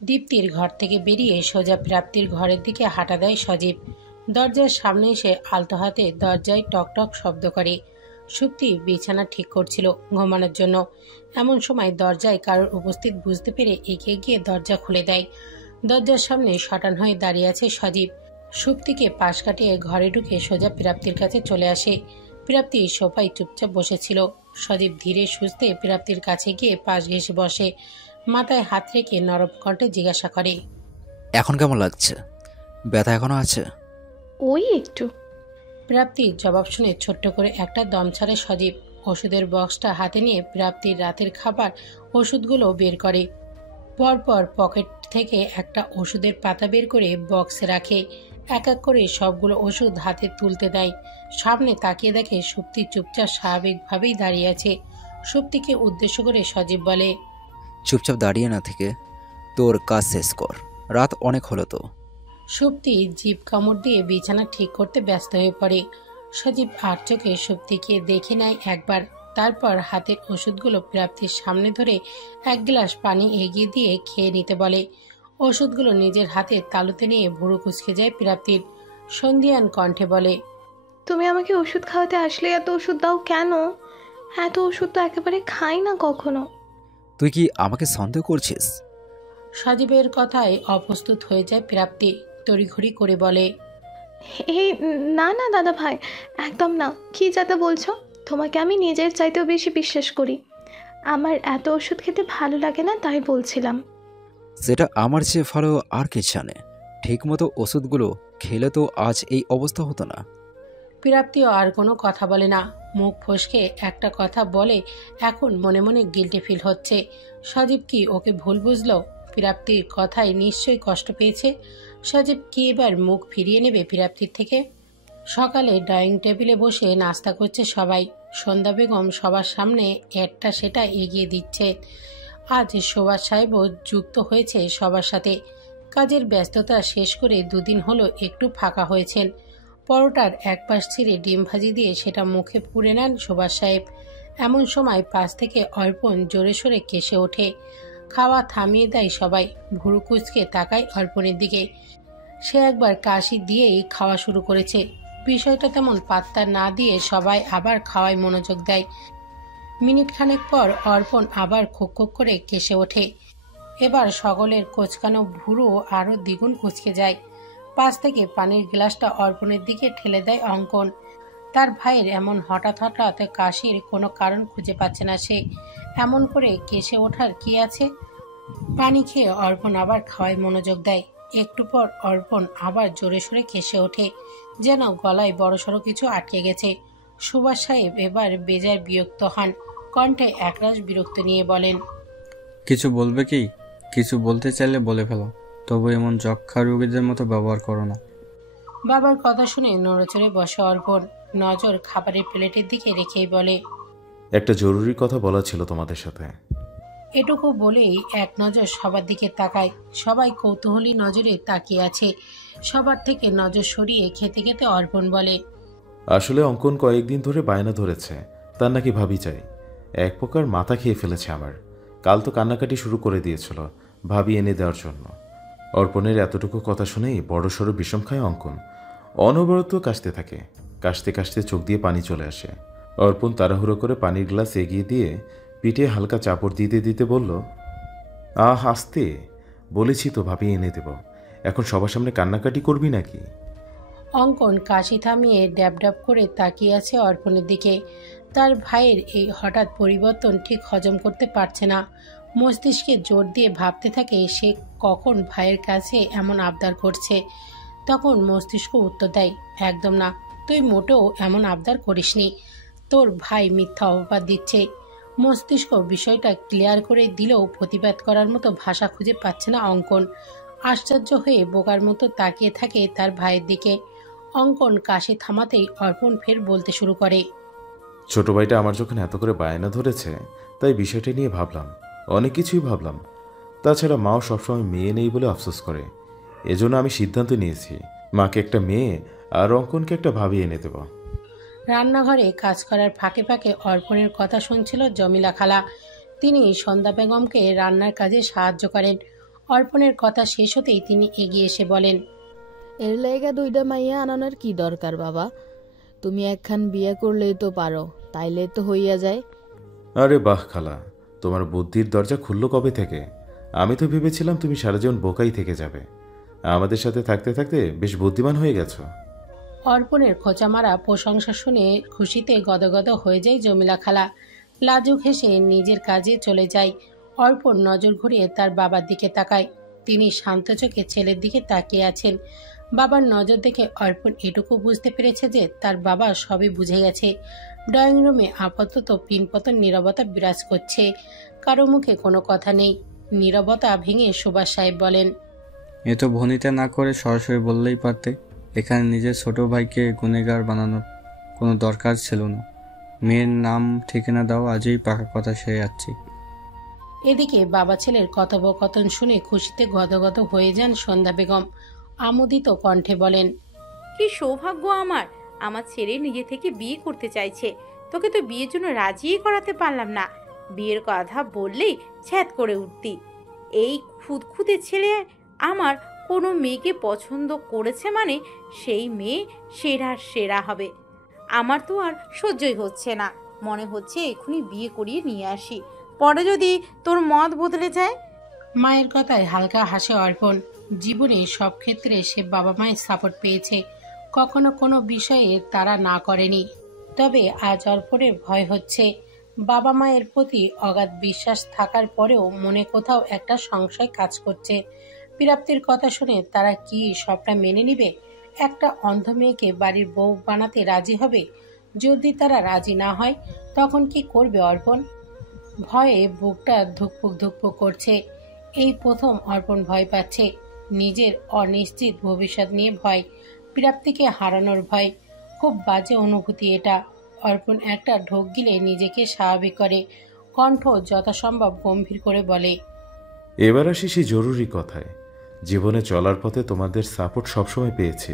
দীপ্তির ঘর থেকে বেরিয়ে সোজা প্রাপ্তির ঘরের দিকে হাঁটা দেয় সজীব। দরজার সামনে এসে আলতো হাতে দরজায় টকটক শব্দ করে। সুপ্তি বিছানা ঠিক করছিল ঘুমানোর জন্য। এমন সময় দরজায় কারোর উপস্থিত বুঝতে পেরে এগিয়ে গিয়ে দরজা খুলে দেয়। দরজার সামনে শটান হয়ে দাঁড়িয়ে আছে সজীব। সুপ্তিকে পাশ কাটিয়ে ঘরে ঢুকে সোজা প্রাপ্তির কাছে চলে আসে। প্রাপ্তি সোফায় চুপচাপ বসেছিল। সজীব ধীরে সুস্থে প্রাপ্তির কাছে গিয়ে পাশ ঘেঁষে বসে। মাথায় হাত রেখে নরম কণ্ঠে জিজ্ঞাসা করে, এখন কেমন লাগছে? ব্যথা এখনো আছে? ওই একটু। প্রাপ্তির জবাব শুনে ছোট্ট করে একটা দম ছাড়ে সজীব। ওষুধের বক্সটা হাতে নিয়ে প্রাপ্তির রাতের খাবার ওষুধগুলো বের করে। পরপর পকেট থেকে একটা ওষুধের পাতা বের করে বক্সে রাখে। এক এক করে সবগুলো ওষুধ হাতে তুলতে দেয়। সামনে তাকিয়ে দেখে সুপ্তি চুপচাপ স্বাভাবিকভাবেই দাঁড়িয়ে আছে। সুপ্তিকে উদ্দেশ্য করে সজীব বলে, চুপচাপ দাঁড়িয়ে না থেকে তোর কাজ শেষ কর, রাত অনেক হলো তো। সুপ্তি জিভ কামড় দিয়ে বিছানা ঠিক করতে ব্যস্ত হয়ে পড়ে। সজীব আর চোখে সুপ্তিকে দেখে নেয় একবার, তারপর হাতের ওষুধগুলো প্রাপ্তির সামনে ধরে এক গ্লাস পানি এগিয়ে দিয়ে খেয়ে নিতে বলে। ওষুধগুলো নিজের হাতে তালুতে নিয়ে ভুরু কুঁচকে যায় প্রাপ্তির। সন্ধিয়ান কণ্ঠে বলে, তুমি আমাকে ওষুধ খাওয়াতে আসলে এত ওষুধ দাও কেন? এত ওষুধ তো একেবারে খাই না কখনো। তুই কি আমাকে সন্দেহ করছিস? সজীবের কথায় অপ্রস্তুত হয়ে যায় প্রাপ্তি। তড়িঘড়ি করে বলে, এই না না দাদা ভাই, একদম না। কি যাতা বলছো? তোমাকে আমি নিজের চাইতেও বেশি বিশ্বাস করি। আমার এত ওষুধ খেতে ভালো লাগে না, তাই বলছিলাম। সেটা আমার চেয়ে ভালো আর কে জানে। ঠিকমতো ওষুধগুলো খেলে তো আজ এই অবস্থা হতো না। প্রাপ্তিও আর কোনো কথা বলে না। মুখ ফসকে একটা কথা বলে এখন মনে মনে গিল্টি ফিল হচ্ছে। সজীব কি ওকে ভুল বুঝলো? প্রাপ্তির কথায় নিশ্চয়ই কষ্ট পেয়েছে। সজীব কি এবার মুখ ফিরিয়ে নেবে প্রাপ্তির থেকে? সকালে ডাইনিং টেবিলে বসে নাস্তা করছে সবাই। সন্ধ্যা বেগম সবার সামনে একটা সেটা এগিয়ে দিচ্ছে। আজ সুভাষ সাহেবও যুক্ত হয়েছে সবার সাথে। কাজের ব্যস্ততা শেষ করে দুদিন হলো একটু ফাঁকা হয়েছেন। পরোটার এক পাশ ছিঁড়ে ডিম ভাজি দিয়ে সেটা মুখে পুরে নেন সুভাষ সাহেব। এমন সময় পাশ থেকে অর্পণ জোরে সোরে কেসে ওঠে। খাওয়া থামিয়ে দেয় সবাই। ভুরু কুঁচকে তাকায় অর্পণের দিকে। সে একবার কাশি দিয়েই খাওয়া শুরু করেছে। বিষয়টা তেমন পাত্তা না দিয়ে সবাই আবার খাওয়ায় মনোযোগ দেয়। মিনিট খানেক পর অর্পণ আবার খোক খোক করে কেসে ওঠে। এবার সকলের কোচকানো ভুরু আরও দ্বিগুণ কুঁচকে যায়। পাশ থেকে পানির গ্লাসটা অর্পণের দিকে ঠেলে দেয় অঙ্কন। তার ভাইয়ের এমন হঠাৎ হঠাৎ কাশির কোনো কারণ খুঁজে পাচ্ছে না সে। এমন করে কেসে ওঠার কি আছে? পানি খেয়ে অর্পণ আবার খাওয়ায় মনোযোগ দেয়। একটু পর অর্পণ আবার জোরে সোরে কেসে ওঠে, যেন গলায় বড়সড় কিছু আটকে গেছে। সুভাষ সাহেব এবার বেজায় বিরক্ত হন। কণ্ঠে একরাশ বিরক্ত নিয়ে বলেন, কিছু বলবে কি? কিছু বলতে চাইলে বলে ফেলো, তবু এমন যক্ষ্মা রোগীদের মতো ব্যবহার করো না। বাবার কথা শুনে নড়েচড়ে বসে অর্পণ। নজর খাবারের প্লেটের দিকে রেখেই বলে, একটা জরুরি কথা বলা ছিল তোমাদের সাথে। এটুকু বলেই এক নজর সবার দিকে তাকায়। সবাই কৌতূহলী নজরে তাকিয়ে আছে। সবার থেকে নজর সরিয়ে খেতে খেতে অর্পণ বলে, আসলে অঙ্কন কয়েকদিন ধরে বায়না ধরেছে, তার নাকি ভাবি চাই। এক প্রকার মাথা খেয়ে ফেলেছে আমার। কাল তো কান্নাকাটি শুরু করে দিয়েছিল ভাবি এনে দেওয়ার জন্য। অর্পণের এতটুকু কথা শুনেই বড়সড় বিষম খায় অঙ্কন। অনবরত কাশতে থাকে। কাশতে কাশতে চোখ দিয়ে পানি চলে আসে। অর্পণ তাড়াহুড়ো করে পানির গ্লাস এগিয়ে দিয়ে পিঠে হালকা চাপড় দিতে দিতে বলল, আস্তে, বলেছি তো ভাবি এনে দেব। এখন সবার সামনে কান্নাকাটি করবি নাকি? অঙ্কন কাশি থামিয়ে ড্যাব ড্যাব করে তাকিয়ে আছে অর্পণের দিকে। তার ভাইয়ের এই হঠাৎ পরিবর্তন ঠিক হজম করতে পারছে না। মস্তিষ্কে জোর দিয়ে ভাবতে থাকে সে কখন ভাইয়ের কাছে এমন আবদার করছে। তখন মস্তিষ্ক উত্তর দেয়, একদম না, তুই মোটেও এমন আবদার করিসনি। তোর ভাই মিথ্যা অপবাদ দিচ্ছে। মস্তিষ্ক বিষয়টা ক্লিয়ার করে দিলেও প্রতিবাদ করার মতো ভাষা খুঁজে পাচ্ছে না অঙ্কন। আশ্চর্য হয়ে বোকার মতো তাকিয়ে থাকে তার ভাইয়ের দিকে। অঙ্কন কাশি থামাতেই অর্পণ ফের বলতে শুরু করে, ছোট ভাইটা আমার যখন এত করে বায়না ধরেছে, তাই বিষয়টা নিয়ে ভাবলাম, অনেক কিছুই ভাবলাম। তাছাড়া মাও সবসময় মেয়ে নেই বলে আফসোস করে। এজন্য আমি সিদ্ধান্ত নিয়েছি মাকে একটা মেয়ে আর অঙ্কনকে একটা ভাবি এনে দেব। রান্নাঘরে কাজ করার ফাঁকে ফাঁকে অর্পণের কথা শুনছিল জমিলা খালা। তিনি সন্ধ্যা বেগমকে রান্নার কাজে সাহায্য করেন। অর্পণের কথা শেষ হতেই তিনি এগিয়ে এসে বলেন, এর লাইগা দুইটা মাইয়া আনানোর কি দরকার বাবা? তুমি একখান বিয়ে করলেই তো পারো, তাইলে তো হইয়া যায়। আরে বাহ খালা, তোমার বুদ্ধির দরজা খুললো কবে থেকে? আমি তো ভেবেছিলাম তুমি সারা জীবন বোকাই থেকে যাবে। আমাদের সাথে থাকতে থাকতে বেশ বুদ্ধিমান হয়ে গেছো। অর্পণের খোঁচামারা প্রশংসা শুনে খুশিতে গদগদ হয়ে যায় জমিলা খালা। লাজুক হেসে নিজের কাজে চলে যায়। অর্পণ নজর ঘুরিয়ে তার বাবার দিকে তাকায়। তিনি শান্ত চোখে ছেলের দিকে তাকিয়ে আছেন। বাবার নজর দেখে অর্পণ এটুকু বুঝতে পেরেছে যে তার বাবা সবই বুঝে গেছে। ড্রয়িং রুমে আপাতত পিনপতন নীরবতা বিরাজ করছে। কারো মুখে কোনো কথা নেই। নীরবতা ভেঙে সুভাষ সাহেব বলেন, এ তো ভনিতা না করে সরাসরি বললেই পারতে। এখানে নিজের ছোট ভাইকে গুনেগার বানানোর কোনো দরকার ছিল না। মেয়ের নাম ঠিকানা দাও, আজই পাকা কথা সেরে যাচ্ছি। এদিকে বাবা ছেলের কথোপকথন শুনে খুশিতে গদগদ হয়ে যান সন্ধ্যা বেগম। আমোদিত কণ্ঠে বলেন, কি সৌভাগ্য আমার, আমার ছেলে নিজে থেকে বিয়ে করতে চাইছে। তোকে তো বিয়ের জন্য রাজিই করাতে পারলাম না। বিয়ের কথা বললেই ছ্যাদ করে উঠতি। এই খুদখুদে ছেলে আমার কোনো মেয়েকে পছন্দ করেছে মানে সেই মেয়ে সেরা হবে। আমার তো আর সহ্যই হচ্ছে না। মনে হচ্ছে এখনই বিয়ে করিয়ে নিয়ে আসি, পরে যদি তোর মত বদলে যায়। মায়ের কথায় হালকা হাসে অর্পণ। জীবনে সব ক্ষেত্রে সে বাবা মায়ের সাপোর্ট পেয়েছে, কখনো কোনো বিষয়ে তারা না করেনি। তবে আজ অর্পণের ভয় হচ্ছে। বাবা মায়ের প্রতি অগাধ বিশ্বাস থাকার পরেও মনে কোথাও একটা সংশয় কাজ করছে। প্রাপ্তির কথা শুনে তারা কি সবটা মেনে নিবে? একটা অন্ধ মেয়েকে বাড়ির বউ বানাতে রাজি হবে? যদি তারা রাজি না হয় তখন কি করবে অর্পণ? ভয়ে বুকটা ধুকপুক ধুকপুক করছে। এই প্রথম অর্পণ ভয় পাচ্ছে। নিজের অনিশ্চিত ভবিষ্যৎ নিয়ে ভয়, প্রাপ্তিকে হারানোর ভয়। খুব বাজে অনুভূতি এটা। অর্পণ একটা ঢোক গিলে নিজেকে স্বাভাবিক করে কণ্ঠ যথাসম্ভব গম্ভীর করে বলে, এবার আসি সেই জরুরি কথায়। জীবনে চলার পথে তোমাদের সাপোর্ট সবসময় পেয়েছি।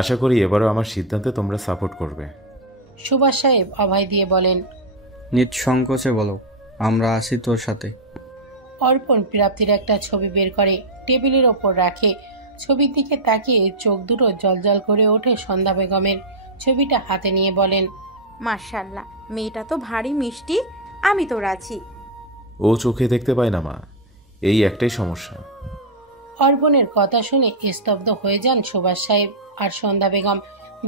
আশা করি এবারও আমার সিদ্ধান্তে তোমরা সাপোর্ট করবে। সুভাষ সাহেব অভয় দিয়ে বলেন, নিঃসংকোচে বলো, আমরা আছি তোর সাথে। অর্পণ প্রাপ্তির একটা ছবি বের করে টেবিলের ওপর রাখে। ছবির দিকে তাকিয়ে চোখ দুটো জলজল করে ওঠে সন্ধ্যা বেগমের। ছবিটা হাতে নিয়ে বলেন, মাশাআল্লাহ, মেয়েটা তো ভারী মিষ্টি। আমি তো রাজি। ও চোখে দেখতে পায় না মা, এই একটাই সমস্যা। অর্পণের কথা শুনে স্তব্ধ হয়ে যান সুভাষ সাহেব আর সন্ধ্যা বেগম।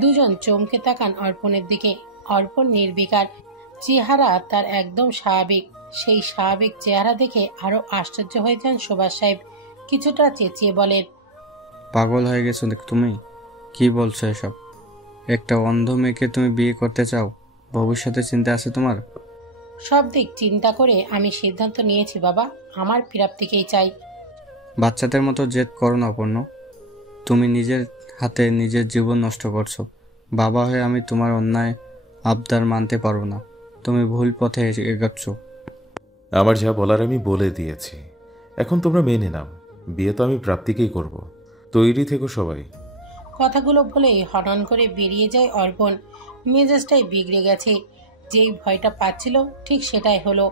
দুজন চমকে তাকান অর্পণের দিকে। অর্পণ নির্বিকার, চেহারা তার একদম স্বাভাবিক। সেই স্বাভাবিক চেহারা দেখে আরো আশ্চর্য হয়ে যান সুভাষ সাহেব। কিছুটা চেঁচিয়ে বলেন, পাগল হয়ে গেছো তুমি? কি বলছো এসব? একটা অন্ধ মেয়েকে তুমি বিয়ে করতে চাও? ভবিষ্যতে চিন্তা আছে তোমার? সব দিক চিন্তা করে আমি সিদ্ধান্ত নিয়েছি বাবা, আমার প্রাপ্তিকেই চাই। বাচ্চাদের মতো জেদ করো না অপর্ণ। তুমি নিজের হাতে নিজের জীবন নষ্ট করছো। বাবা হয়ে আমি তোমার অন্যায় আবদার মানতে পারবো না। তুমি ভুল পথে এগোচ্ছ। আমার যা বলার আমি বলে দিয়েছি, এখন তোমরা মেনে নাও। বিয়ে তো আমি প্রাপ্তিকেই করব। তৈরি থেকো সবাই। কথাগুলো বলে হনন করে বেরিয়ে যায় অর্পণ। মেজাজটাই বিগড়ে গেছে। যেই ভয়টা পাচ্ছিল ঠিক সেটাই হলো।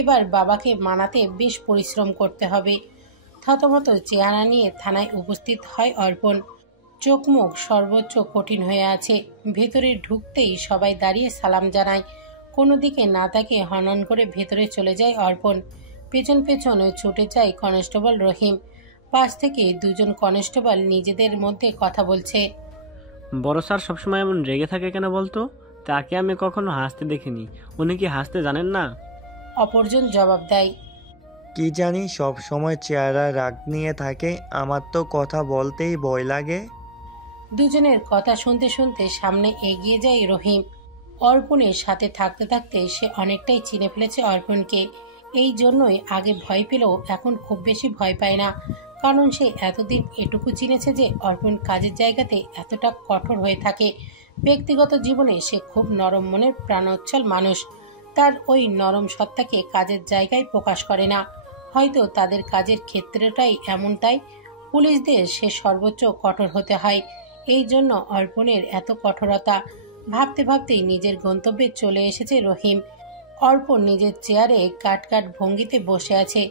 এবার বাবাকে মানাতে বেশ পরিশ্রম করতে হবে। থতমত চেহারা নিয়ে থানায় উপস্থিত হয় অর্পণ। চোখ মুখ সর্বোচ্চ কঠিন হয়ে আছে। ভেতরে ঢুকতেই সবাই দাঁড়িয়ে সালাম জানায়। কোনো দিকে না তাকিয়ে হনন করে ভেতরে চলে যায় অর্পণ। পেছন পেছন ছুটে যায় কনস্টেবল রহিম। পাশ থেকে দুজন কনস্টেবল নিজেদের মধ্যে কথা বলছে। বড় স্যার সবসময় এমন রেগে থাকে কেন বলতো? তাকে আমি কখনো হাসতে দেখিনি। উনি কি হাসতে জানেন না? অপরজন জবাব দেয়, কি জানি সব সময় চেহারা রাগ নিয়ে থাকে, আমার তো কথা বলতেই ভয় লাগে। দুজনের কথা শুনতে শুনতে সামনে এগিয়ে যায় রহিম। অর্পণের সাথে থাকতে থাকতে সে অনেকটাই চিনে ফেলেছে অর্পণকে। এই জন্যই আগে ভয় পেলেও এখন খুব বেশি ভয় পায় না। কারণ সে এতদিন এটুকু চিনেছে যে অর্পণ কাজের জায়গাতে এতটা কঠোর হয়ে থাকে। ব্যক্তিগত জীবনে সে খুব নরম মনের প্রাণোচ্ছল মানুষ। তার ওই নরম সত্তাকে কাজের জায়গায় প্রকাশ করে না। হয়তো তাদের কাজের ক্ষেত্রটাই এমন, তাই পুলিশদের সে সর্বোচ্চ কঠোর হতে হয়। এই জন্য অর্পণের এত কঠোরতা। ভাবতে ভাবতেই নিজের গন্তব্যে চলে এসেছে রহিম। অর্পণ নিজের চেয়ারে কাট ভঙ্গিতে বসে আছে,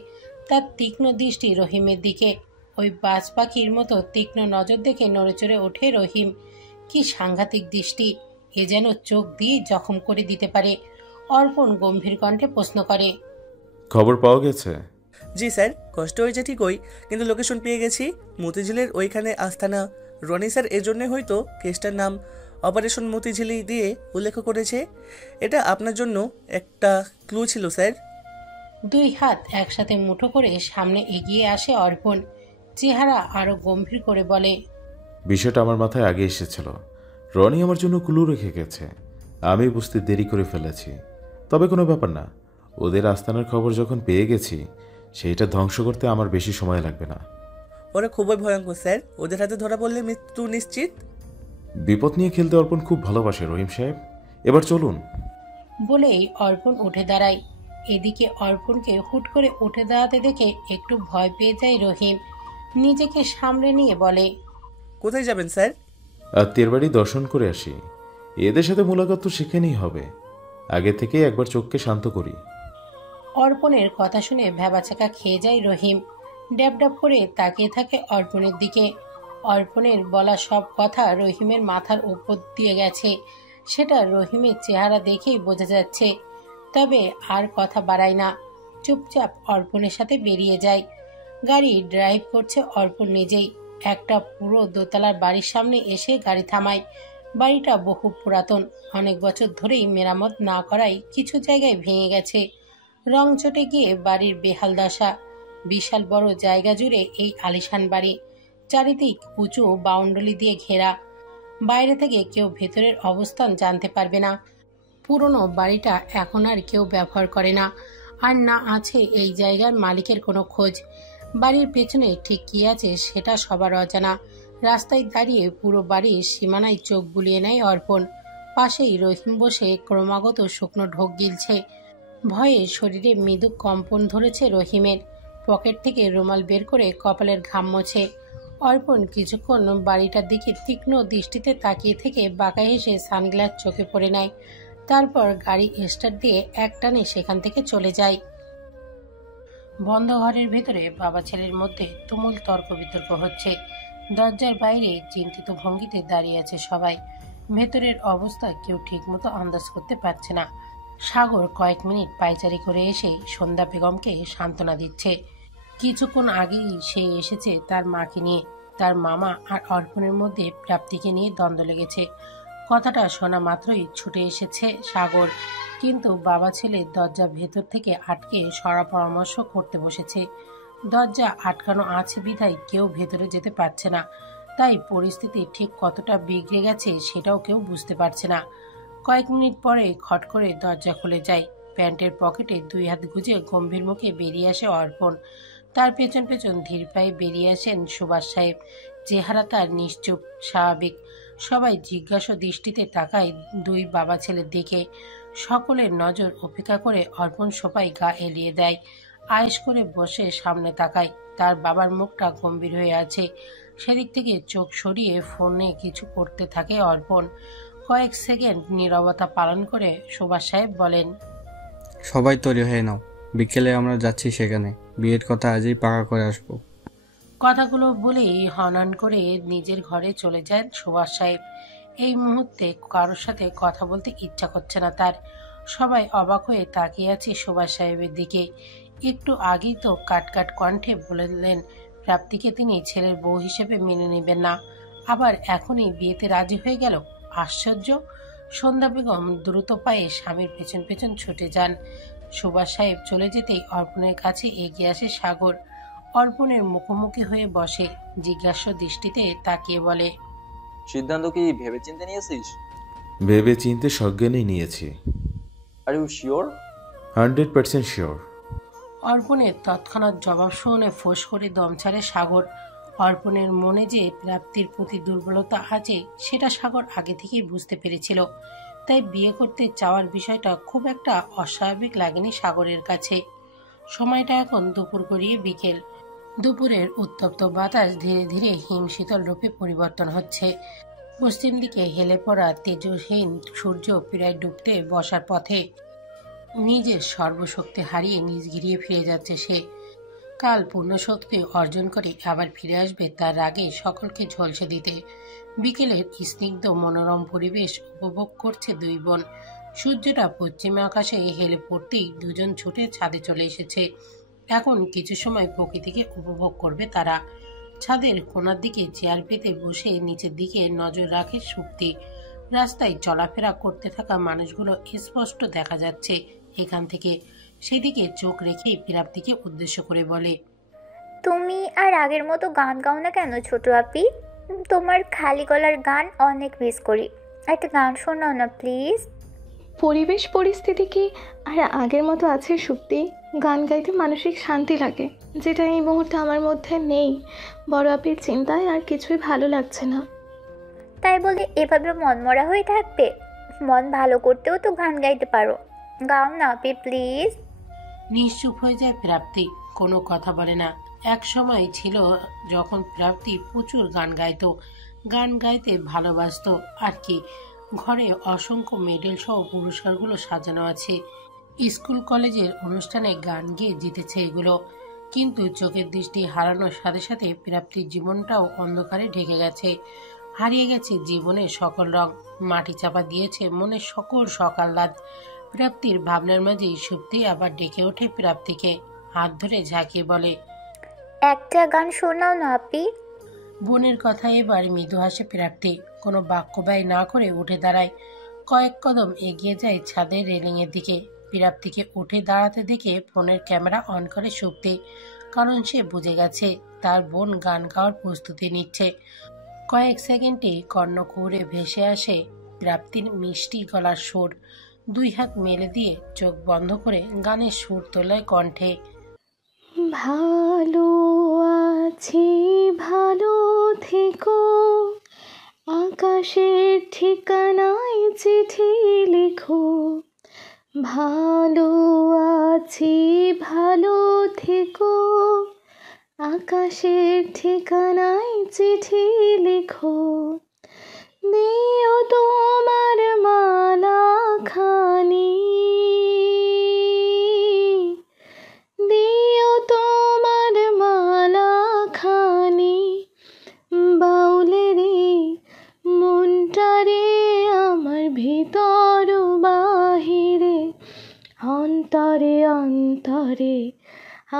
তার তীক্ষ্ণ দৃষ্টি রহিমের দিকে। ওই বাজ পাখির মতো তীক্ষ্ণ নজর দেখে নড়েচড়ে ওঠে রহিম। কি সাংঘাতিক দৃষ্টি, এ যেন চোখ দিয়ে জখম করে দিতে পারে। অর্পণ গম্ভীর কণ্ঠে প্রশ্ন করে, খবর পাওয়া গেছে? জি স্যার, কষ্ট হয়েছে ঠিকই, কিন্তু লোকেশন পেয়ে গেছি। মতিঝিলের ওইখানে আস্তানা। রনি স্যার এজন্য হয়তো কেসটার নাম অপারেশন মতিঝিলি দিয়ে উল্লেখ করেছে। এটা আপনার জন্য একটা ক্লু ছিল স্যার। দুই হাত একসাথে মুঠো করে সামনে এগিয়ে আসে অর্পণ, চেহারা আরো গম্ভীর করে বলে, বিষয়টা আমার মাথায় আগে এসেছিল। রনি আমার জন্য ক্লু রেখে গেছে, আমি বুঝতে দেরি করে ফেলেছি। তবে কোনো ব্যাপার না, ওদের আস্তানার খবর যখন পেয়ে গেছি, সেইটা ধ্বংস করতে আমার বেশি সময় লাগবে না। ওরা খুবই ভয়ঙ্কর স্যার, ওদের হাতে ধরা পড়লে মৃত্যু নিশ্চিত। বিপদ নিয়ে খেলতে অর্পণ খুব ভালোবাসে রহিম সাহেব, এবার চলুন। বলেই অর্পণ উঠে দাঁড়ায়। এদিকে অর্পণকে হুট করে উঠে দাঁড়াতে দেখে একটু ভয় পেয়ে যায় রহিম। নিজেকে সামলে নিয়ে বলে, কোথায় যাবেন স্যার? আত্মীয়ের বাড়ি দর্শন করে আসি। এদের সাথে মোলাকাত তো সেখানেই হবে, আগে থেকে একবার চোখকে শান্ত করি। অর্পণের কথা শুনে ভ্যাবাচাকা খেয়ে যায় রহিম। ড্যাব করে তাকিয়ে থাকে অর্পণের দিকে। অর্পণের বলা সব কথা রহিমের মাথার উপর দিয়ে গেছে, সেটা রহিমের চেহারা দেখেই বোঝা যাচ্ছে। তবে আর কথা বাড়ায় না, চুপচাপ অর্পণের সাথে বেরিয়ে যায়। গাড়ি ড্রাইভ করছে অর্পণ নিজেই। একটা পুরো দোতলার বাড়ির সামনে এসে গাড়ি থামায়। বাড়িটা বহু পুরাতন, অনেক বছর ধরেই মেরামত না করায় কিছু জায়গায় ভেঙে গেছে। রং চটে গিয়ে বাড়ির বেহাল দশা। বিশাল বড় জায়গা জুড়ে এই আলিশান বাড়ি, চারিদিক উঁচু বাউন্ডারি দিয়ে ঘেরা। বাইরে থেকে কেউ ভেতরের অবস্থান জানতে পারবে না। পুরনো বাড়িটা এখন আর কেউ ব্যবহার করে না, আর না আছে এই জায়গার মালিকের কোনো খোঁজ। বাড়ির পেছনে ঠিক কী আছে সেটা সবার অজানা। রাস্তায় দাঁড়িয়ে পুরো বাড়ির সীমানায় চোখ বুলিয়ে নেয় অর্পণ। পাশেই রহিম বসে ক্রমাগত শুকনো ঢোক গিলছে। ভয়ে শরীরে মৃদু কম্পন ধরেছে রহিমের। পকেট থেকে রুমাল বের করে কপালের ঘাম মোছে। অর্পণ কিছুক্ষণ বাড়িটার দিকে তীক্ষ্ণ দৃষ্টিতে তাকিয়ে থেকে বাঁকা হেসে সানগ্লাস চোখে পড়ে নেয়। তারপর গাড়ি স্টার্ট দিয়ে একটানে সেখান থেকে চলে যায়। বন্ধ ঘরের ভেতরে বাবা ছেলের মধ্যে তুমুল তর্ক বিতর্ক হচ্ছে। দরজার বাইরে চিন্তিত ভঙ্গিতে দাঁড়িয়ে আছে সবাই। ভেতরের অবস্থা কেউ ঠিকমতো আন্দাজ করতে পারছে না। সাগর কয়েক মিনিট পায়চারি করে এসে সন্ধ্যা বেগমকে সান্ত্বনা দিচ্ছে। কিছুক্ষণ আগেই সে এসেছে তার মাকে নিয়ে। তার মামা আর অর্পণের মধ্যে প্রাপ্তিকে নিয়ে দ্বন্দ্ব লেগেছে। কথাটা শোনা মাত্রই ছুটে এসেছে সাগর, কিন্তু বাবা ছেলে দরজা ভেতর থেকে আটকে সরা পরামর্শ করতে বসেছে। দরজা আটকানো আছে বিধায় কেউ ভেতরে যেতে পারছে না, তাই পরিস্থিতি ঠিক কতটা বিগড়ে গেছে সেটাও কেউ বুঝতে পারছে না। কয়েক মিনিট পরে খট করে দরজা খুলে যায়। প্যান্টের পকেটে দুই হাত গুজে গম্ভীর মুখে বেরিয়ে আসে অর্পণ। তার পেছন পেছন ধীর পায়ে বেরিয়ে আসেন সুভাষ সাহেব। চেহারা তার নিশ্চুপ, স্বাভাবিক। সবাই জিজ্ঞাসা দৃষ্টিতে তাকায় দুই বাবা ছেলের দিকে। সকলের নজর উপেক্ষা করে অর্পণ সবাই গা এলিয়ে দেয়। আয়েশ করে বসে সামনে তাকায়। তার বাবার মুখটা গম্ভীর হয়ে আছে। সেদিক থেকে চোখ সরিয়ে ফোনে কিছু করতে থাকে অর্পণ। কয়েক সেকেন্ড নীরবতা পালন করে সুভাষ সাহেব বলেন, সবাই তৈরি হয়ে নাও, বিকেলে আমরা যাচ্ছি সেখানে। বিয়ের কথা আজই পাকা করে আসবো। কথাগুলো বলেই হনহন করে নিজের ঘরে চলে যান সুভাষ সাহেব। এই মুহূর্তে কারোর সাথে কথা বলতে ইচ্ছা করছে না তার। সবাই অবাক হয়ে তাকিয়ে আছে সুভাষ সাহেবের দিকে। একটু আগেই তো কাট কণ্ঠে বললেন প্রাপ্তিকে তিনি ছেলের বউ হিসেবে মেনে নেবেন না, আবার এখনই বিয়েতে রাজি হয়ে গেল। আশ্চর্য। সন্ধ্যা বেগম দ্রুত পায়ে স্বামীর পেছন পেছন ছুটে যান। সুভাষ সাহেব চলে যেতেই অর্পণের কাছে এগিয়ে আসে সাগর। অর্পণের মুখোমুখি হয়ে বসে, জিজ্ঞাস্য দৃষ্টিতে তাকিয়ে বলে, সিদ্ধান্ত কি ভেবেচিন্তে নিয়েছিস? ভেবে চিনতে সজ্ঞানেই নিয়েছি। Are you sure? 100% শিওর। অর্পণের তৎক্ষণাৎ জবাব শুনে ফোঁস করে দম ছাড়ে সাগর। অর্পণের মনে যে প্রাপ্তির প্রতি দুর্বলতা আছে সেটা সাগর আগে থেকেই বুঝতে পেরেছিল, তাই বিয়ে করতে চাওয়ার বিষয়টা খুব একটা অস্বাভাবিক লাগেনি সাগরের কাছে। সময়টা এখন দুপুর গড়িয়ে বিকেল। দুপুরের উত্তপ্ত বাতাস ধীরে ধীরে হিমশীতল রূপে পরিবর্তন হচ্ছে। পশ্চিম দিকে হেলে পড়া তেজহীন সূর্য প্রায় ডুবতে বসার পথে। নিজের সর্বশক্তি হারিয়ে নিজ গিরিয়ে ফিরে যাচ্ছে সে। কাল পূর্ণ শক্তি অর্জন করে আবার ফিরে আসবে তার আগে সকলকে ঝলসে দিতে। বিকেলের স্নিগ্ধ মনোরম পরিবেশ উপভোগ করছে দুই বোন। সূর্যটা পশ্চিম আকাশে হেলে পড়তেই দুজন ছুটে ছাদে চলে এসেছে। এখন কিছু সময় প্রকৃতিকে উপভোগ করবে তারা। ছাদের কোণার দিকে চেয়ার পেতে বসে নিচের দিকে নজর রাখে সুপ্তি। রাস্তায় চলাফেরা করতে থাকা মানুষগুলো স্পষ্ট দেখা যাচ্ছে এখান থেকে। সেদিকে চোখ রেখেই প্রাপ্তিকে উদ্দেশ্য করে বলে, তুমি আর আগের মতো গান গাও না কেন ছোট আপি? তোমার খালি গলার গান অনেক মিস করি। একটা গান শোনাও না প্লিজ। পরিবেশ পরিস্থিতি কি আর আগের মতো আছে সুপ্তি? গান গাইতে মানসিক শান্তি লাগে, যেটা এই মুহূর্তে আমার মধ্যে নেই। বড় আপির চিন্তায় আর কিছুই ভালো লাগছে না। তাই বলে এভাবে মনমরা হয়ে থাকবে? মন ভালো করতেও তো গান গাইতে পারো। গাও না আপি প্লিজ। নিশ্চুপ হয়ে যায় প্রাপ্তি, কোনো কথা বলে না। এক সময় ছিল যখন প্রাপ্তি প্রচুর গান গাইতো, গান গাইতে ভালোবাসতো আর কি। ঘরে অসংখ্য মেডেল সহ পুরস্কারগুলো সাজানো আছে। স্কুল কলেজের অনুষ্ঠানে গান গেয়ে জিতেছে এগুলো। কিন্তু চোখের দৃষ্টি হারানোর সাথে সাথে প্রাপ্তির জীবনটাও অন্ধকারে ঢেকে গেছে। হারিয়ে গেছে জীবনের সকল রং, মাটি চাপা দিয়েছে মনের সকল সকাল্লাদ। প্রাপ্তির ভাবনার মাঝেই সুপ্তি আবার ডেকে ওঠে প্রাপ্তিকে, হাত ধরে ঝাঁকিয়ে বলে, একটা গান শোনাও না আপি। বোনের কথা এবার মৃদু হাসে প্রাপ্তি। কোনো বাক্য ব্যয় না করে উঠে দাঁড়ায়। কয়েক কদম এগিয়ে যায় ছাদের রেলিংয়ের দিকে। প্রাপ্তিকে উঠে দাঁড়াতে দেখে ফোনের ক্যামেরা অন করে সুপ্তি, কারণ সে বুঝে গেছে তার বোন গান গাওয়ার প্রস্তুতি নিচ্ছে। কয়েক সেকেন্ডে কর্ণকুহরে ভেসে আসে প্রাপ্তির মিষ্টি গলার সুর। দুই হাত মেলে দিয়ে চোখ বন্ধ করে গানের সুর তোলায় কণ্ঠে, ভালো আছি ভালো থেকো, আকাশের ঠিকানায় চিঠি লিখো। ভালো আছি ভালো থেকো, আকাশের ঠিকানায় চিঠি লিখো। দিও তোমার মালা খানি, দিও তোমার মালা খানি। বাউলেরে মনটারে আমার ভিতর বাহিরে, অন্তরে অন্তরে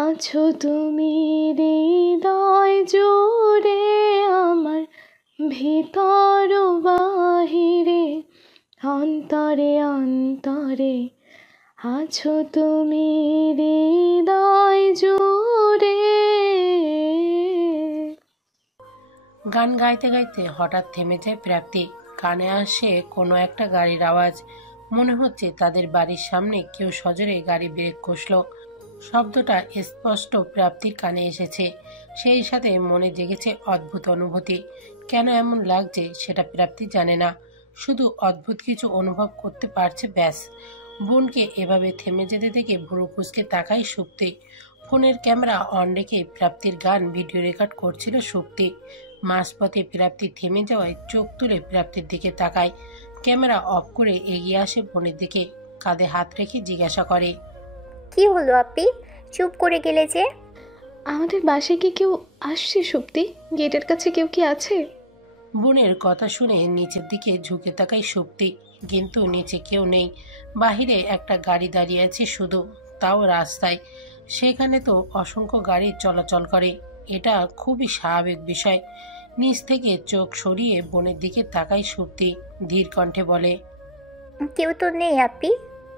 আছো তুমি হৃদয় জুড়ে। আমার ভিতর বাহিরে, অন্তরে অন্তরে আছো তুমি হৃদয় জুড়ে। গান গাইতে গাইতে হঠাৎ থেমে যায় প্রাপ্তি। কানে আসে কোনো একটা গাড়ির আওয়াজ। মনে হচ্ছে তাদের বাড়ির সামনে কেউ সজোরে গাড়ি ব্রেক কষল। শব্দটা স্পষ্ট প্রাপ্তির কানে এসেছে। সেই সাথে মনে জেগেছে অদ্ভুত অনুভূতি। কেন এমন লাগছে সেটা প্রাপ্তি জানে না, শুধু অদ্ভুত কিছু অনুভব করতে পারছে ব্যাস। বোনকে এভাবে থেমে যেতে দেখে ভুরু কুঁচকে তাকায় সুপ্তি। ফোনের ক্যামেরা অন রেখে প্রাপ্তির গান ভিডিও রেকর্ড করছিল সুপ্তি। মাঝপথে প্রাপ্তি থেমে যাওয়ায় চোখ তুলে প্রাপ্তির দিকে তাকায়। ক্যামেরা অফ করে এগিয়ে আসে বোনের দিকে, কাঁধে হাত রেখে জিজ্ঞাসা করে, কি হলো আপি, চুপ করে গেলে যে? আমাদের বাসায় কি কেউ আসছে সুপ্তি? গেটের কাছে কেউ কি আছে? বোনের কথা শুনে নিচের দিকে ঝুঁকে তাকায় সুপ্তি, কিন্তু নিচে কেউ নেই। বাহিরে একটা গাড়ি দাঁড়িয়ে আছে শুধু, তাও রাস্তায়। সেখানে তো অসংখ্য গাড়ি চলাচল করে, এটা খুবই স্বাভাবিক বিষয়। নিচ থেকে চোখ সরিয়ে বোনের দিকে তাকায় সুপ্তি, ধীর কণ্ঠে বলে, কেউ তো নেই আপি,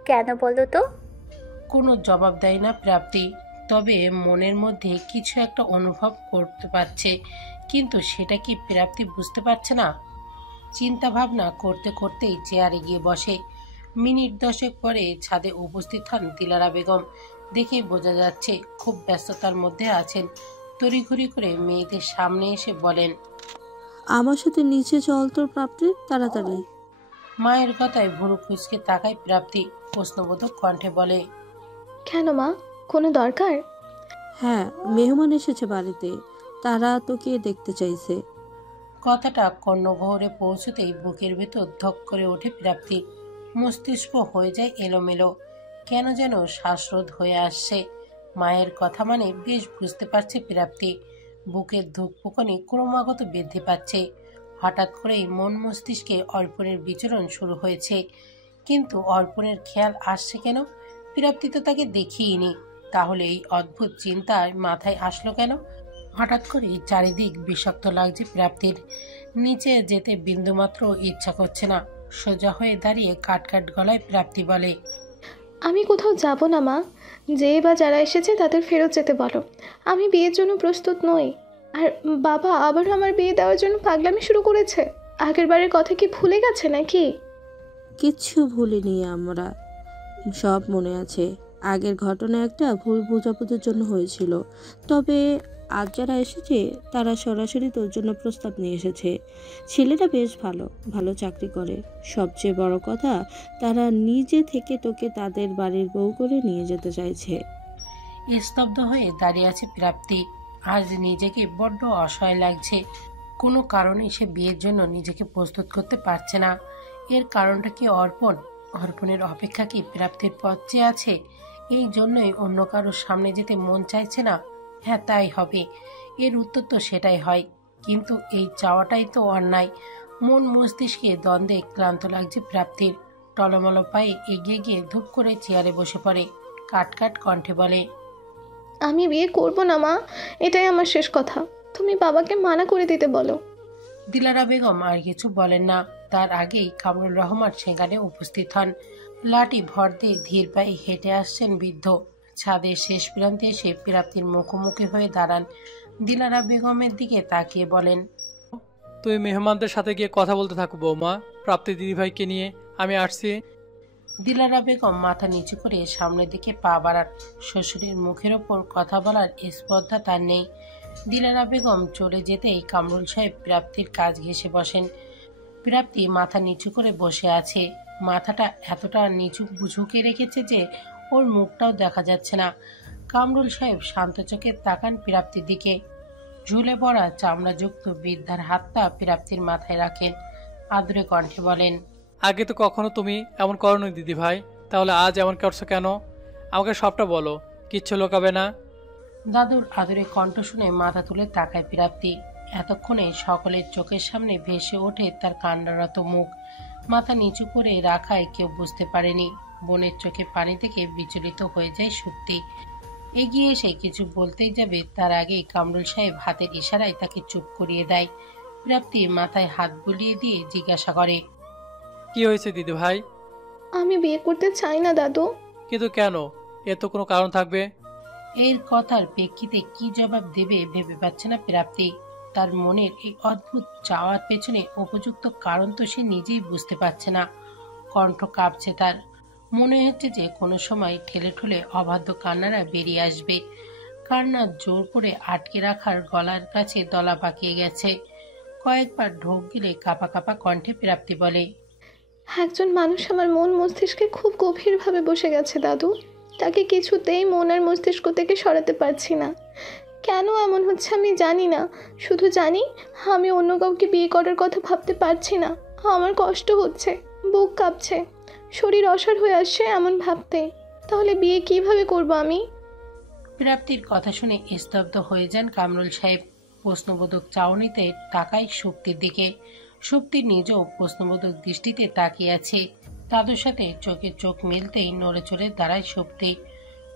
কেন বলো তো? কোনো জবাব দেয় না প্রাপ্তি, তবে মনের মধ্যে কিছু একটা অনুভব করতে পারছে, কিন্তু সেটা কি প্রাপ্তি বুঝতে পারছে না। চিন্তা ভাবনা করতে করতেই চেয়ারে গিয়ে বসে। মিনিট 10 পরে ছাদে উপস্থিত হন দিলারা বেগম। দেখেই বোঝা যাচ্ছে খুব ব্যস্ততার মধ্যে আছেন। তড়িঘড়ি করে মেয়েদের সামনে এসে বলেন, আমার সাথে নিচে চল তোর প্রাপ্তি, তাড়াতাড়ি। মায়ের কথায় ভুরু কুঁচকে তাকায় প্রাপ্তি, প্রশ্নবোধক কণ্ঠে বলে, কেন মা, কোনো দরকার? হ্যাঁ, মেহমান এসেছে বাড়িতে, তারা তোকে দেখতে চাইছে। কথাটা কর্ণগহরে পৌঁছতেই বুকের ভেতর ধক করে ওঠে প্রাপ্তির। মস্তিষ্ক হয়ে যায় এলোমেলো, কেন যেন শ্বাসরোধ হয়ে আসছে। মায়ের কথা মানে বেশ বুঝতে পারছে প্রাপ্তি। বুকের ধুকপুকনি ক্রমাগত বৃদ্ধি পাচ্ছে। হঠাৎ করেই মন মস্তিষ্কে অর্পণের বিচরণ শুরু হয়েছে, কিন্তু অর্পণের খেয়াল আসছে কেন? প্রাপ্তি তো তাকে দেখিইনি, তাহলে এই অদ্ভুত চিন্তা মাথায় আসলো কেন? হঠাৎ করে চারিদিক বিষাক্ত লাগছে প্রাপ্তির। নিচে যেতে বিন্দুমাত্র ইচ্ছা করছে না। সোজা হয়ে দাঁড়িয়ে কাট গলায় প্রাপ্তি বলে, আমি কোথাও যাব না মা। যে বা যারা এসেছে তাদের ফেরত যেতে বলো। আমি বিয়ের জন্য প্রস্তুত নই। আর বাবা আবার আমার বিয়ে দেওয়ার জন্য পাগলামি শুরু করেছে। আগের বারের কথা কি ভুলে গেছে নাকি? কিচ্ছু ভুলিনি আমরা, সব মনে আছে। আগের ঘটনা একটা ভুল বোঝাবুঝির জন্য হয়েছিল, তবে আজ যারা এসেছে তারা সরাসরি তোর জন্য প্রস্তাব নিয়ে এসেছে। ছেলেটা বেশ ভালো ভালো চাকরি করে। সবচেয়ে বড় কথা, তারা নিজে থেকে তোকে তাদের বাড়ির বউ করে নিয়ে যেতে চাইছে। স্তব্ধ হয়ে দাঁড়িয়ে আছে প্রাপ্তি। আজ নিজেকে বড্ড অসহায় লাগছে। কোনো কারণে সে বিয়ের জন্য নিজেকে প্রস্তুত করতে পারছে না। এর কারণটা কি অর্পণ? অর্পণের অপেক্ষা কি প্রাপ্তির পথ চেয়ে আছে? এই জন্যই অন্য কারোর সামনে যেতে মন চাইছে না? হ্যাঁ, তাই হবে। এর উত্তর তো সেটাই হয়, কিন্তু এই চাওয়াটাই তো অন্যায়। মন মস্তিষ্কে দ্বন্দ্বে ক্লান্ত লাগছে প্রাপ্তির। টলমল পায়ে এগিয়ে গিয়ে ধূপ করে চেয়ারে বসে পড়ে। কাট কণ্ঠে বলে, আমি বিয়ে করব না মা, এটাই আমার শেষ কথা। তুমি বাবাকে মানা করে দিতে বলো। দিলারা বেগম আর কিছু বলেন না। তার আগেই কামরুল রহমান সেখানে উপস্থিত হন। লাঠি ভর দিয়ে ধীর পায়ে হেঁটে আসছেন বৃদ্ধ। ছাদের শেষ প্রান্তে এসে প্রাপ্তির মুখোমুখি হয়ে দাঁড়ান। দিলারা বেগমের দিকে তাকিয়ে বলেন, তুই মেহমানদের সাথে গিয়ে কথা বলতে থাকো বৌমা, প্রাপ্তি দিদিভাইকে নিয়ে আমি আসছি। দিলারা বেগম মাথা নিচু করে সামনের দিকে পা বাড়ান। শ্বশুরের মুখের ওপর কথা বলার স্পর্ধা তার নেই। দিলারা বেগম চলে যেতেই কামরুল সাহেব প্রাপ্তির কাজ ঘেঁষে বসেন। প্রাপ্তি মাথা নিচু করে বসে আছে। মাথাটা এতটা নিচু ঝুঁকে রেখেছে যে ওর মুখটাও দেখা যাচ্ছে না। কামরুল সাহেব শান্ত চোখে তাকান প্রাপ্তির দিকে। ঝুলে পড়া চামড়াযুক্ত বৃদ্ধার হাতটা প্রাপ্তির মাথায় রাখেন। আদুরে কণ্ঠে বলেন, আগে তো কখনো তুমি এমন করোনি দিদি ভাই, তাহলে আজ এমন করছো কেন? আমাকে সবটা বলো, কিচ্ছু লোকাবে না। দাদুর আদুরে কণ্ঠ শুনে মাথা তুলে তাকায় প্রাপ্তি। এতক্ষণে সকলের চোখের সামনে ভেসে ওঠে তার কান্নারত মুখ। মাথা নিচু করে রাখায় কেউ বুঝতে পারেনি। বোনের চোখে পানি থেকে বিচলিত হয়ে যায় সত্যি। এগিয়ে এসে কিছু বলতেই যাবে, তার আগেই কামরুল সাহেব হাতের ইশারায় তাকে চুপ করিয়ে দেয়। প্রাপ্তি মাথায় হাত বুলিয়ে দিয়ে জিজ্ঞাসা করে, কি হয়েছে দিদি ভাই? আমি বিয়ে করতে চাই না দাদু। কিন্তু কেন? এর তো কোনো কারণ থাকবে। এর কথার প্রেক্ষিতে কি জবাব দেবে ভেবে পাচ্ছে না প্রাপ্তি। তার মনের এই অদ্ভুত চাওয়ার পেছনে উপযুক্ত কারণ তো সে নিজেই বুঝতে পারছে না। কণ্ঠ কাঁপছে তার। মনে হচ্ছে যে কোনো সময় ঠেলে ঠুলে অবাধ্য কান্নারা বেরিয়ে আসবে। কান্না জোর করে আটকে রাখার গলার কাছে দলা পাকিয়ে গেছে। কয়েকবার ঢোক গিলে কাঁপা কাঁপা কণ্ঠে প্রাপ্তি বলে, একজন মানুষ আমার মন মস্তিষ্কে খুব গভীরভাবে বসে গেছে দাদু। তাকে কিছুতেই মন আর মস্তিষ্ক থেকে সরাতে পারছি না। কেন এমন হচ্ছে আমি জানি না। শুধু জানি আমি অন্য কাউকে বিয়ে করার কথা ভাবতে পারছি না। আমার কষ্ট হচ্ছে, বুক কাঁপছে, শরীর অসাড় হয়ে আসছে এমন ভাবতে। তাহলে বিয়ে কিভাবে করব আমি? প্রাপ্তির কথা শুনে স্তব্ধ হয়ে যান কামরুল সাহেব। প্রশ্নবোধক চাউনিতে তাকায় সুপ্তির দিকে। সুপ্তি নিজেও প্রশ্নবোধক দৃষ্টিতে তাকিয়ে আছে। দাদুর সাথে চোখে চোখ মিলতেই নড়ে চড়ে দাঁড়ায় সুপ্তি।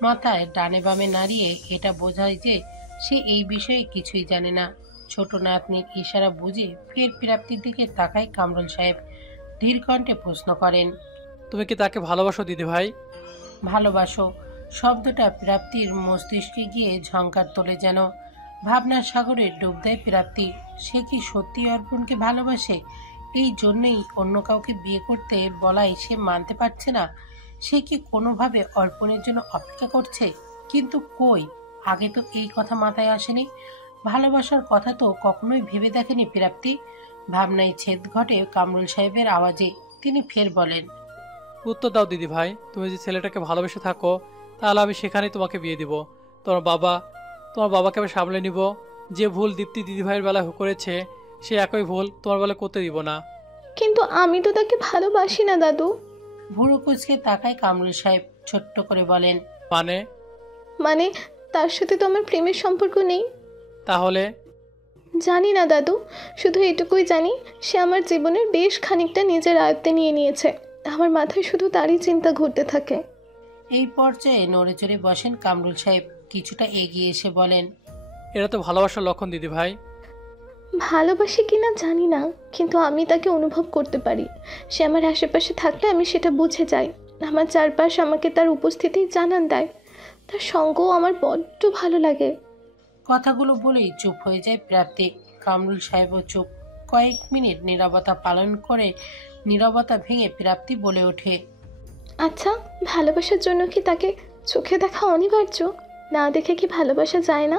মাথায় ডানে বামে নাড়িয়ে এটা বোঝায় যে সে এই বিষয়ে কিছুই জানে না। ছোট নাতনির ইশারা বুঝে ফের প্রাপ্তির দিকে তাকায় কামরুল সাহেব। ধীর কণ্ঠে প্রশ্ন করেন, তুমি কি তাকে ভালোবাসো দিদি ভাই? ভালোবাসো শব্দটা প্রাপ্তির মস্তিষ্কে গিয়ে ঝংকার তোলে যেন। ভাবনার সাগরে ডুব দেয় প্রাপ্তি। সে কি সত্যি অর্পণকে ভালোবাসে? এই জন্যই অন্য কাউকে বিয়ে করতে বলাই সে মানতে পারছে না। সে কি কোনোভাবে অর্পণের জন্য অপেক্ষা করছে? কিন্তু কই, আগে তো এই কথা মাথায় আসেনি। ভালোবাসার কথা তো কখনোই ভেবে দেখেনি প্রাপ্তি। ভাবনায় ছেদ ঘটে কামরুল সাহেবের আওয়াজে। তিনি ফের বলেন, উত্তর দাও দিদি ভাই, তুমি যে ছেলেটাকে ভালোবেসে থাকো তাহলে আমি সেখানেই তোমাকে বিয়ে দিব। তোমার বাবাকে আমি সামলে নিব। যে ভুল দীপ্তি দিদিভাইয়ের বেলায় করেছে সে একই ভুল তোমার বলে করতে দিব না। কিন্তু আমি তো তাকে ভালোবাসি না দাদু। ভুরু কুচকে তাকায় কামরুল সাহেব, ছোট্ট করে বলেন, মানে তার সাথে তো আমার প্রেমের সম্পর্ক নেই। তাহলে? জানি না দাদু, শুধু এটুকুই জানি সে আমার জীবনের বেশ খানিকটা নিজের আয়ত্তে নিয়ে নিয়েছে। আমার মাথায় শুধু তারই চিন্তা ঘুরতে থাকে। এই পর্যায়ে নড়ে চড়ে বসেন কামরুল সাহেব, কিছুটা এগিয়ে এসে বলেন, এটা তো ভালোবাসার লক্ষণ দিদি ভাই। ভালোবাসি কিনা জানি না, কিন্তু আমি তাকে অনুভব করতে পারি। সে আমার আশেপাশে থাকলে আমি সেটা বুঝে যাই। আমার চারপাশ আমাকে তার উপস্থিতি জানান দেয়। তার সঙ্গও আমার বড্ড ভালো লাগে। কথাগুলো বলেই চুপ হয়ে যায় প্রাপ্তি। কামরুল সাহেবও চুপ। কয়েক মিনিট নীরবতা পালন করে নীরবতা ভেঙে প্রাপ্তি বলে ওঠে, আচ্ছা, ভালোবাসার জন্য কি তাকে চোখে দেখা অনিবার্য? না দেখে কি ভালোবাসা যায় না?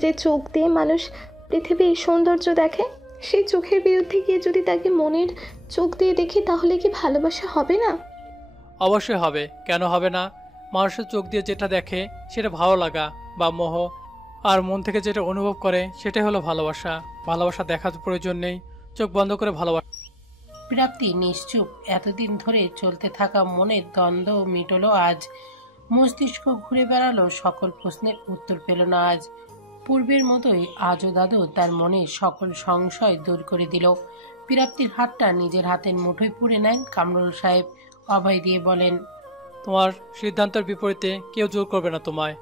যে চোখ দিয়ে মানুষ পৃথিবীর সৌন্দর্য দেখে, সেই চোখের বিরুদ্ধে গিয়ে যদি তাকে মনের চোখ দিয়ে দেখি, তাহলে কি ভালোবাসা হবে না? অবশ্যই হবে, কেন হবে না? মানুষের চোখ দিয়ে যেটা দেখে সেটা ভালো লাগা বা মোহ, আর মন থেকে যেটা অনুভব করে সেটাই হলো ভালোবাসা। ভালোবাসা দেখার প্রয়োজন নেই, চোখ বন্ধ করে ভালোবাসা। প্রাপ্তি নিশ্চুপ। এতদিন ধরে চলতে থাকা মনের দ্বন্দ্ব মিটলো আজ। মস্তিষ্ক ঘুরে বেড়ালো, সকল প্রশ্নের উত্তর পেল না আজ। পূর্বের মতোই আজও দাদু তার মনে সকল সংশয় দূর করে দিল। প্রাপ্তির হাতটা নিজের হাতের মুঠোয় পুরে নেন কামরুল সাহেব, অভয় দিয়ে বলেন, তোমার সিদ্ধান্তের বিপরীতে কেউ জোর করবে না তোমায়।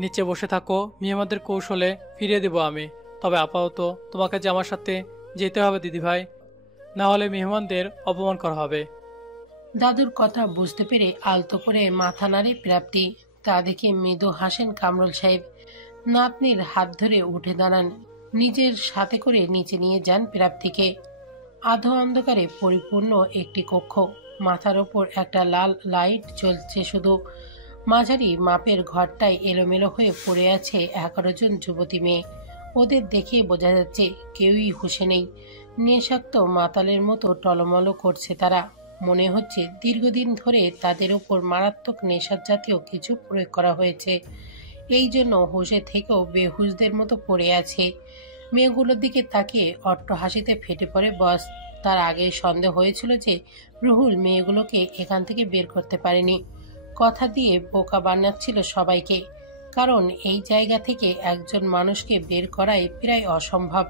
নিচে বসে থাকো, মেহমানদের কৌশলে ফিরিয়ে দেব আমি। তবে আপাতত তোমাকে যে আমার সাথে যেতে হবে দিদিভাই, না হলে মেহমানদের অপমান করা হবে। দাদুর কথা বুঝতে পেরে আলতো করে মাথা নাড়ে প্রাপ্তি। তা দেখে মৃদু হাসেন কামরুল সাহেব। নাতনির হাত ধরে উঠে দাঁড়ান, নিজের সাথে করে নিচে নিয়ে যান প্রাপ্তিকে। আধো অন্ধকারে পরিপূর্ণ একটি কক্ষ। মাথার ওপর একটা লাল লাইট জ্বলছে শুধু। মাঝারি মাপের ঘরটায় এলোমেলো হয়ে পড়ে আছে 11 জন যুবতী মেয়ে। ওদের দেখে বোঝা যাচ্ছে কেউই হুঁশে নেই। নেশাক্ত মাতালের মতো টলমলো করছে তারা। মনে হচ্ছে দীর্ঘদিন ধরে তাদের ওপর মারাত্মক নেশার জাতীয় কিছু প্রয়োগ করা হয়েছে। এই জন্য হুঁশে থেকেও বেহুশদের মতো পড়ে আছে। মেয়েগুলোর দিকে তাকিয়ে অট্ট হাসিতে ফেটে পড়ে বস। তার আগে সন্দেহ হয়েছিল যে রুহুল মেয়েগুলোকে এখান থেকে বের করতে পারেনি। কথা দিয়ে বোকা বানাচ্ছিল সবাইকে। কারণ এই জায়গা থেকে একজন মানুষকে বের করাই প্রায় অসম্ভব।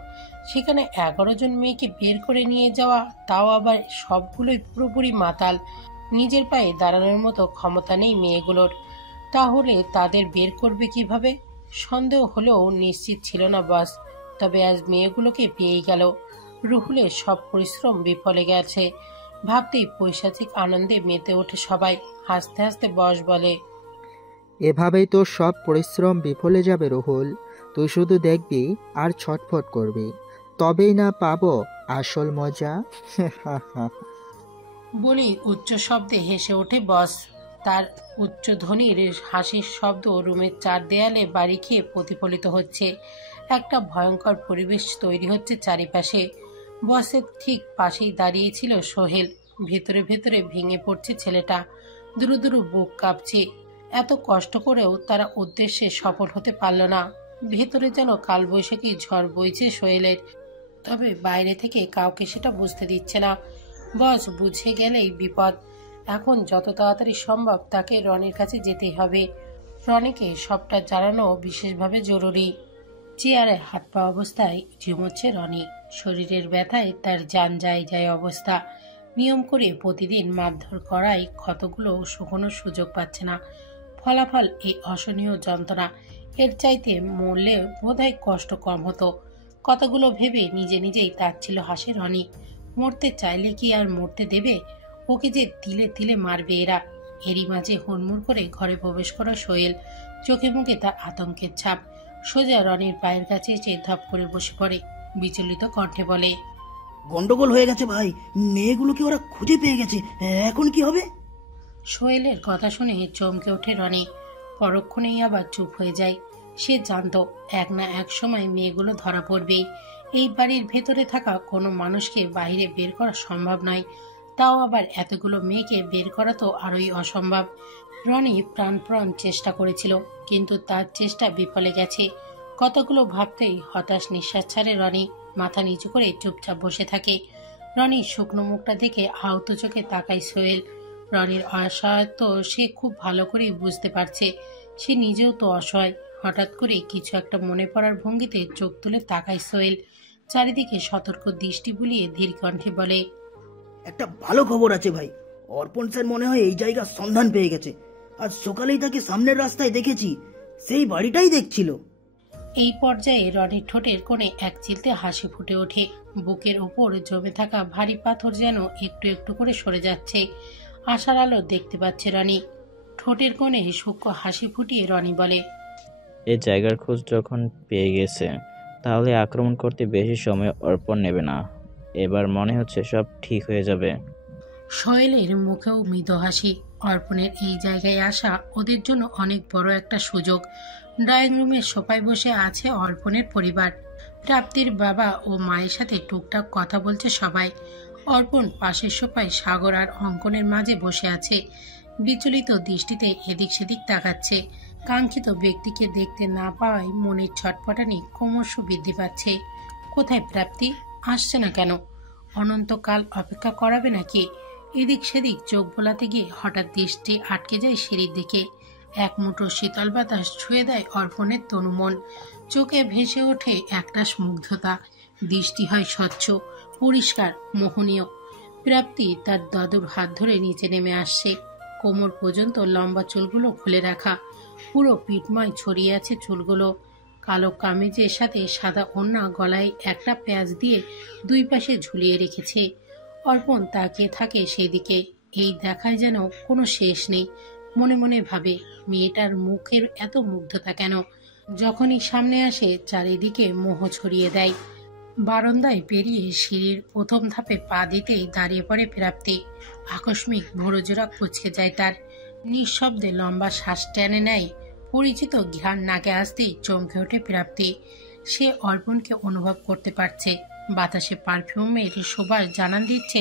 সেখানে 11 জন মেয়েকে বের করে নিয়ে যাওয়া, তাও আবার সবগুলোই পুরোপুরি মাতাল। নিজের পায়ে দাঁড়ানোর মতো ক্ষমতা নেই মেয়েগুলোর। তাহলে তাদের বের করবে কিভাবে? সন্দেহ হলেও নিশ্চিত ছিল না বস। তবে আজ মেয়েগুলোকে পেয়ে গেল। রুহুলের সব পরিশ্রম বিফলে গেছে ভাবতেই পৈশাচিক আনন্দে মেতে ওঠে সবাই। হাসতে হাসতে বস বলে, এভাবেই তোর সব পরিশ্রম বিফলে যাবে রুহুল। তুই শুধু দেখবি আর ছটফট করবি, তবেই না পাবো আসল মজা। বলি উচ্চ শব্দে হেসে ওঠে বস। তার উচ্চ ধ্বনির হাসির শব্দ রুমের চার দেয়ালে বাড়ি খেয়ে প্রতিফলিত হচ্ছে। একটা ভয়ঙ্কর পরিবেশ তৈরি হচ্ছে চারিপাশে। বসের ঠিক পাশেই দাঁড়িয়েছিল সোহেল। ভেতরে ভেতরে ভেঙে পড়ছে ছেলেটা। দুরু দুরু বুক কাঁপছে। এত কষ্ট করেও তারা উদ্দেশ্যে সফল হতে পারল না। ভেতরে যেন কালবৈশাখী ঝড় বইছে সোহেলের। তবে বাইরে থেকে কাউকে সেটা বুঝতে দিচ্ছে না। বস বুঝে গেলেই বিপদ। এখন যত তাড়াতাড়ি সম্ভব তাকে রনির কাছে যেতেই হবে। রনিকে সবটা জানানো বিশেষভাবে জরুরি। চেয়ারে হাত পা অবস্থায় ঝিমোচ্ছে রনি। শরীরের ব্যথায় তার জান যায় যায় অবস্থা। নিয়ম করে প্রতিদিন মারধর করায় ক্ষতগুলো শুকোনোর সুযোগ পাচ্ছে না। ফলাফল এই অসহনীয় যন্ত্রণা। এর চাইতে মরলে বোধহয় কষ্ট কম হতো। কথাগুলো ভেবে নিজে নিজেই তাচ্ছিল হাসে রনি। মরতে চাইলে কি আর মরতে দেবে? ওকে যে তিলে তিলে মারবে এরা। এরই মাঝে হুড়মুড় করে ঘরে প্রবেশ করা সোহেল। চোখে মুখে তার আতঙ্কের ছাপ। সোজা রনির পায়ের কাছে এসে ধপ করে বসে পড়ে। বিচলিত কণ্ঠে বলে, গন্ডগোল হয়ে গেছে ভাই, মেয়েগুলোকে ওরা খুঁজে পেয়ে গেছে, এখন কি হবে? সোহেলের কথা শুনে চমকে ওঠে রনি। পরক্ষণেই আবার চুপ হয়ে যায়। সে জানতো এক না এক সময় মেয়েগুলো ধরা পড়বেই। এই বাড়ির ভেতরে থাকা কোনো মানুষকে বাইরে বের করা সম্ভব নয়। তাও আবার এতগুলো মেয়েকে বের করা তো আরোই অসম্ভব। রনি প্রাণপণ চেষ্টা করেছিল, কিন্তু তার চেষ্টা বিফলে গেছে। কতগুলো ভাবতেই হতাশ নিঃশ্বাস ছাড়ে রনি। মাথা নিচু করে চুপচাপ বসে থাকে। রনির শুকনো মুখটা দেখে আহত চোখে তাকায় সোহেল। রনির অসহায়ত্ব সে খুব ভালো করেই বুঝতে পারছে, সে নিজেও তো অসহায়। হঠাৎ করে কিছু একটা মনে পড়ার ভঙ্গিতে চোখ তুলে তাকায় সোহেল। চারিদিকে সতর্ক দৃষ্টি বুলিয়ে ধীর কণ্ঠে বলে, একটা ভালো খবর আছে ভাই, অর্পণ স্যার মনে হয় এই জায়গার সন্ধান পেয়ে গেছে। আজ সকালেই তাকে সামনের রাস্তায় দেখেছি, সেই বাড়িটাই দেখছিল। এই পর্যায়ে রনির ঠোঁটের কোণে এক চিলতে হাসি ফুটে ওঠে। বুকের ওপর জমে থাকা ভারী পাথর যেন একটু একটু করে সরে যাচ্ছে। আশার আলো দেখতে পাচ্ছে রনি। ঠোঁটের কোণে সূক্ষ্ম হাসি ফুটিয়ে রনি বলে, এই জায়গার খোঁজ যখন পেয়ে গেছে তাহলে আক্রমণ করতে বেশি সময় অর্পণ নেবে না। এবার মনে হচ্ছে সব ঠিক হয়ে যাবে। সোহেলের মুখেও মৃদু হাসি। অর্পণের এই জায়গায় আসা ওদের জন্য অনেক বড় একটা সুযোগ। ড্রয়িং রুমের সোফায় বসে আছে অর্পণের পরিবার। প্রাপ্তির বাবা ও মায়ের সাথে টুকটাক কথা বলছে সবাই। অর্পণ পাশের সোফায় সাগর আর অঙ্কনের মাঝে বসে আছে। বিচলিত দৃষ্টিতে এদিক সেদিক তাকাচ্ছে। কাঙ্ক্ষিত ব্যক্তিকে দেখতে না পাওয়ায় মনের ছটফটানি ক্রমশ বৃদ্ধি পাচ্ছে। কোথায় প্রাপ্তি? আসছে না কেন? অনন্তকাল অপেক্ষা করাবে নাকি? এদিক সেদিক চোখ বোলাতে গিয়ে হঠাৎ দৃষ্টি আটকে যায় সিঁড়ির দিকে। এক মুঠো শীতল বাতাস ছুঁয়ে দেয় অর্পণের তনুমন। চোখে ভেসে ওঠে একটা মুগ্ধতা। দৃষ্টি হয় স্বচ্ছ, পরিষ্কার, মোহনীয়। প্রাপ্তি তার দাদুর হাত ধরে নিচে নেমে আসছে। কোমর পর্যন্ত লম্বা চুলগুলো খুলে রাখা, পুরো পিঠময় ছড়িয়ে আছে চুলগুলো। কালো কামিজের সাথে সাদা ওড়না গলায় একটা প্যাঁচ দিয়ে দুই পাশে ঝুলিয়ে রেখেছে। অর্পণ তাকিয়ে থাকে সেদিকে। এই দেখায় যেন কোনো শেষ নেই। মনে মনে ভাবে, মেয়েটার মুখের এত মুগ্ধতা কেন? যখনই সামনে আসে চারিদিকে মোহ ছড়িয়ে দেয়। বারান্দায় পেরিয়ে সিঁড়ির প্রথম ধাপে পা দিতেই দাঁড়িয়ে পড়ে প্রাপ্তি। আকস্মিক ভোরজোড়া কুঁচকে যায় তার। নিঃশব্দে লম্বা শ্বাস টেনে নেয়। পরিচিত ঘ্রাণ নাকে আসতেই চমকে ওঠে প্রাপ্তি। সে অর্পণকে অনুভব করতে পারছে। বাতাসে পারফিউমের সুবাস জানান দিচ্ছে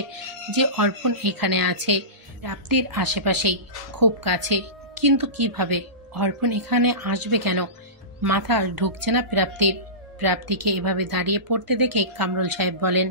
যে অর্পণ এখানে আছে, প্রাপ্তির আশেপাশেই, খুব কাছে। কিন্তু কিভাবে? অর্পণ এখানে আসবে কেন? মাথা ঢুকছে না প্রাপ্তির। প্রাপ্তিকে এভাবে দাঁড়িয়ে পড়তে দেখে কামরুল সাহেব বলেন,